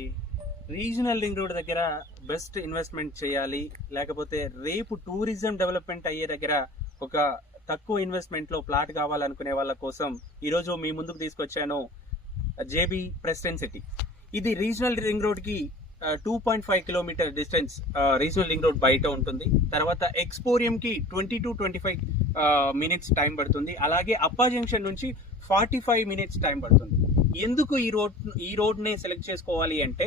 ఈ regional ring road దగ్గర best investment చేయాలి, లేకపోతే రేపు టూరిజం డెవలప్మెంట్ అయ్యే దగ్గర ఒక తక్కువ ఇన్వెస్ట్మెంట్ లో ప్లాట్ కావాలనుకునే వాళ్ళ కోసం ఈరోజు మీ ముందుకు తీసుకొచ్చాను జేబీ ప్రెసిడెంట్ సిటీ. ఇది రీజనల్ రింగ్ రోడ్ కి 2.5 kilometre distance regional ring road బయట ఉంటుంది. తర్వాత ఎక్స్పోరియం కి 20 to 25 మినిట్స్ టైం పడుతుంది. అలాగే అప్పా జంక్షన్ నుంచి 45 మినిట్స్ టైం పడుతుంది. ఎందుకు ఈ రోడ్ నే సెలెక్ట్ చేసుకోవాలి అంటే,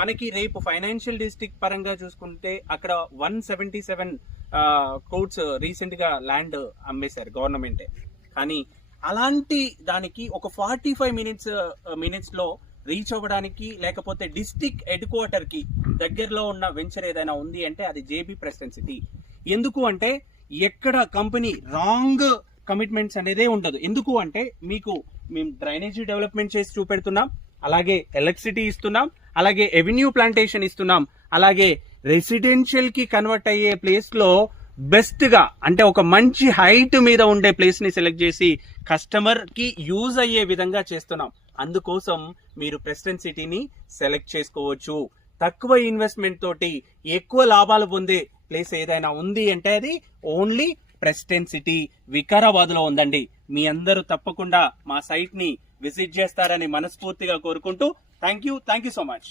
మనకి రేపు ఫైనాన్షియల్ డిస్ట్రిక్ట్ పరంగా చూసుకుంటే అక్కడ 177 కోట్స్ రీసెంట్ గా ల్యాండ్ అమ్మేశారు గవర్నమెంటే. కానీ అలాంటి దానికి ఒక 45 మినిట్స్ లో రీచ్ అవ్వడానికి, లేకపోతే డిస్ట్రిక్ట్ హెడ్ క్వార్టర్ కి దగ్గరలో ఉన్న వెంచర్ ఏదైనా ఉంది అంటే అది జేబీ ప్రెసిడెంట్ సిటీ. ఎందుకు అంటే ఎక్కడ కంపెనీ రాంగ్ కమిట్మెంట్స్ అనేదే ఉండదు. ఎందుకు అంటే మేము డ్రైనేజీ డెవలప్మెంట్ చేసి చూపెడుతున్నాం, అలాగే ఎలక్ట్రిసిటీ ఇస్తున్నాం, అలాగే ఎవెన్యూ ప్లాంటేషన్ ఇస్తున్నాం, అలాగే రెసిడెన్షియల్ కి కన్వర్ట్ అయ్యే ప్లేస్ లో బెస్ట్ గా అంటే ఒక మంచి హైట్ మీద ఉండే ప్లేస్ ని సెలెక్ట్ చేసి కస్టమర్ కి యూజ్ అయ్యే విధంగా చేస్తున్నాం. అందుకోసం మీరు ప్రెసిడెంట్ సిటీని సెలెక్ట్ చేసుకోవచ్చు. తక్కువ ఇన్వెస్ట్మెంట్ తోటి ఎక్కువ లాభాలు పొందే ప్లేస్ ఏదైనా ఉంది అంటే అది ఓన్లీ ప్రెసిడెంట్ సిటీ వికారాబాద్ లో ఉందండి. మీ అందరూ తప్పకుండా మా సైట్ ని విజిట్ చేస్తారని మనస్ఫూర్తిగా కోరుకుంటూ థ్యాంక్ యూ సో మచ్.